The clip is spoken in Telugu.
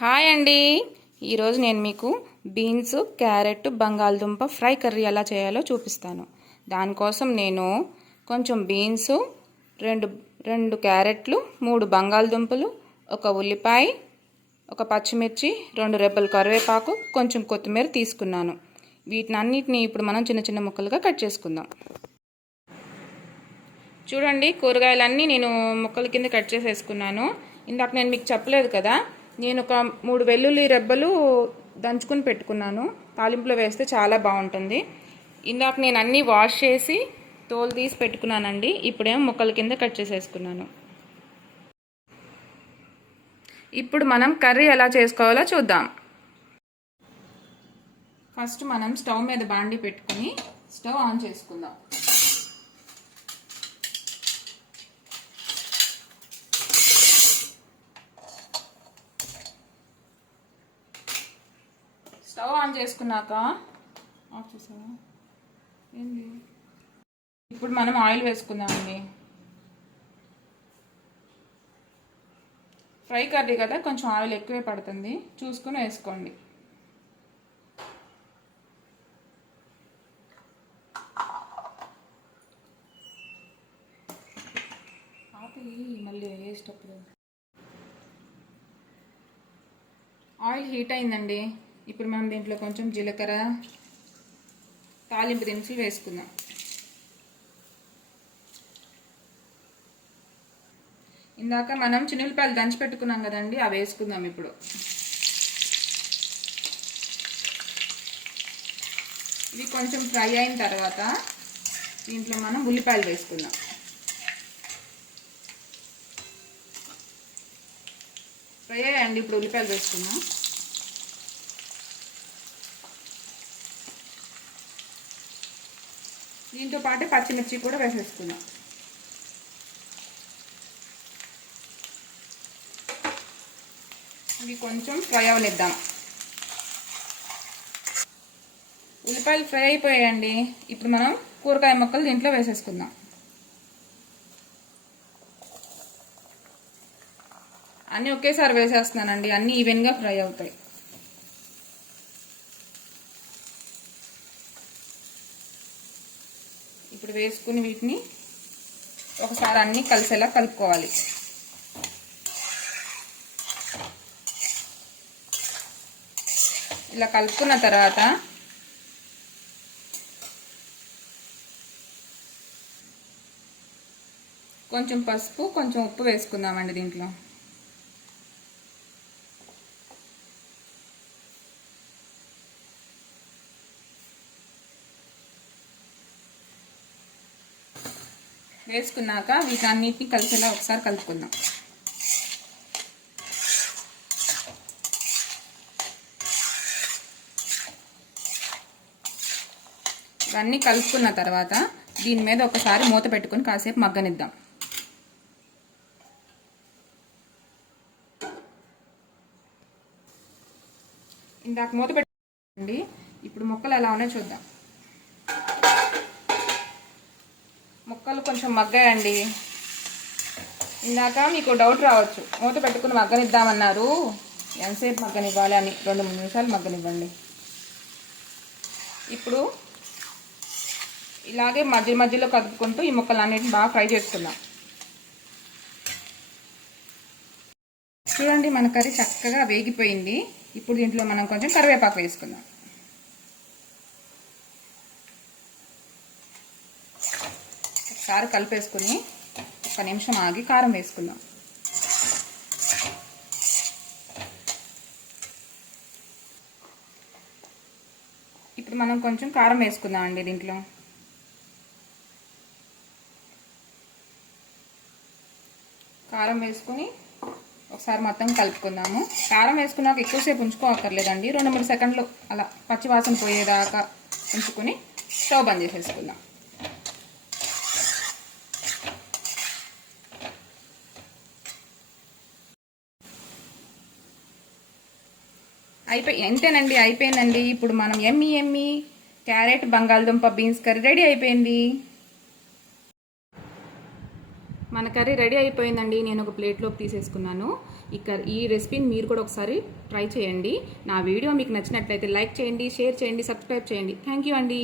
హాయ్ అండి. ఈరోజు నేను మీకు బీన్స్, క్యారెట్, బంగాళదుంప ఫ్రై కర్రీ ఎలా చేయాలో చూపిస్తాను. దానికోసం నేను కొంచెం బీన్స్, రెండు క్యారెట్లు, 3 బంగాళదుంపలు, ఒక ఉల్లిపాయ, ఒక పచ్చిమిర్చి, 2 రెబ్బలు కరివేపాకు, కొంచెం కొత్తిమీర తీసుకున్నాను. వీటినన్నిటిని ఇప్పుడు మనం చిన్న చిన్న ముక్కలుగా కట్ చేసుకుందాం. చూడండి, కూరగాయలన్నీ నేను ముక్కల కింద కట్ చేసేసుకున్నాను. ఇందాక నేను మీకు చెప్పలేదు కదా, నేను ఒక 3 వెల్లుల్లి రెబ్బలు దంచుకుని పెట్టుకున్నాను. తాలింపులో వేస్తే చాలా బాగుంటుంది. ఇందాక నేను అన్నీ వాష్ చేసి తోలు తీసి పెట్టుకున్నానండి. ఇప్పుడేమో ముక్కల కింద కట్ చేసేసుకున్నాను. ఇప్పుడు మనం కర్రీ ఎలా చేసుకోవాలో చూద్దాం. ఫస్ట్ మనం స్టవ్ మీద బాండి పెట్టుకుని స్టవ్ ఆన్ చేసుకుందాం. స్టవ్ ఆన్ చేసుకున్నాక ఆఫ్ చేసావా ఏంటి, ఇప్పుడు మనం ఆయిల్ వేసుకుందామండి. ఫ్రై కర్రీ కదా, కొంచెం ఆయిల్ ఎక్కువే పడుతుంది, చూసుకుని వేసుకోండి. మళ్ళీ వేసేటప్పుడు ఆయిల్ హీట్ అయిందండి. ఇప్పుడు మనం దీంట్లో కొంచెం జీలకర్ర, తాలింపు దినుసులు వేసుకుందాం. ఇందాక మనం చిన్నులపాయలు దంచి పెట్టుకున్నాం కదండి, అవి వేసుకుందాం. ఇప్పుడు ఇవి కొంచెం ఫ్రై అయిన తర్వాత దీంట్లో మనం ఉల్లిపాయలు వేసుకుందాం. ఫ్రై అయ్యండి, ఇప్పుడు ఉల్లిపాయలు వేసుకుందాం. దీంతో పాటు పచ్చిమిర్చి కూడా వేసేసుకుందాం. ఇవి కొంచెం ఫ్రై అవనిద్దాం. ఉల్లిపాయలు ఫ్రై అయిపోయాయండి. ఇప్పుడు మనం కూరగాయ ముక్కలు దీంట్లో వేసేసుకుందాం. అన్నీ ఒకేసారి వేసేస్తున్నానండి, అన్నీ ఈవెన్గా ఫ్రై అవుతాయి. ఇప్పుడు వేసుకుని వీటిని ఒకసారి అన్నీ కలిసేలా కలుపుకోవాలి. ఇలా కలుపుకున్న తర్వాత కొంచెం పసుపు, కొంచెం ఉప్పు వేసుకుందామండి దీంట్లో. వేసుకున్నాక వీటన్నిటిని కలిసేలా ఒకసారి కలుపుకుందాం. ఇవన్నీ కలుపుకున్న తర్వాత దీని మీద ఒకసారి మూత పెట్టుకొని కాసేపు మగ్గనిద్దాం. ఇందాక మూత పెట్టుకోండి. ఇప్పుడు ముక్కలు ఎలా ఉన్నాయో చూద్దాం. ముక్కలు కొంచెం మగ్గాయండి. ఇందాక మీకు డౌట్ రావచ్చు, మూత పెట్టుకుని మగ్గనిద్దామన్నారు, ఎంతసేపు మగ్గనివ్వాలి అని. 2-3 నిమిషాలు మగ్గనివ్వండి. ఇప్పుడు ఇలాగే మధ్య మధ్యలో కదుపుకుంటూ ఈ ముక్కలన్నిటిని బాగా ఫ్రై చేసుకుందాం. చూడండి, మన కర్రీ చక్కగా వేగిపోయింది. ఇప్పుడు దీంట్లో మనం కొంచెం కరివేపాకు వేసుకుందాం. ఒకసారి కలిపేసుకుని 1 నిమిషం ఆగి కారం వేసుకుందాం. ఇప్పుడు మనం కొంచెం కారం వేసుకుందాం అండి దీంట్లో. కారం వేసుకుని ఒకసారి మొత్తం కలుపుకుందాము. కారం వేసుకున్నాక ఎక్కువసేపు ఉంచుకోవక్కర్లేదండి, 2-3 సెకండ్లు అలా పచ్చివాసన పోయేదాకా ఉంచుకొని స్టవ్ బంద్ చేసేసుకుందాం. ఎంతేనండి, అయిపోయిందండి. ఇప్పుడు మనం ఎమ్మి క్యారెట్, బంగాళదుంప, బీన్స్ కర్రీ రెడీ అయిపోయింది. మన కర్రీ రెడీ అయిపోయిందండి. నేను ఒక ప్లేట్లోకి తీసేసుకున్నాను. ఈ రెసిపీని మీరు కూడా ఒకసారి ట్రై చేయండి. నా వీడియో మీకు నచ్చినట్లయితే లైక్ చేయండి, షేర్ చేయండి, సబ్స్క్రైబ్ చేయండి. థ్యాంక్ యూ అండి.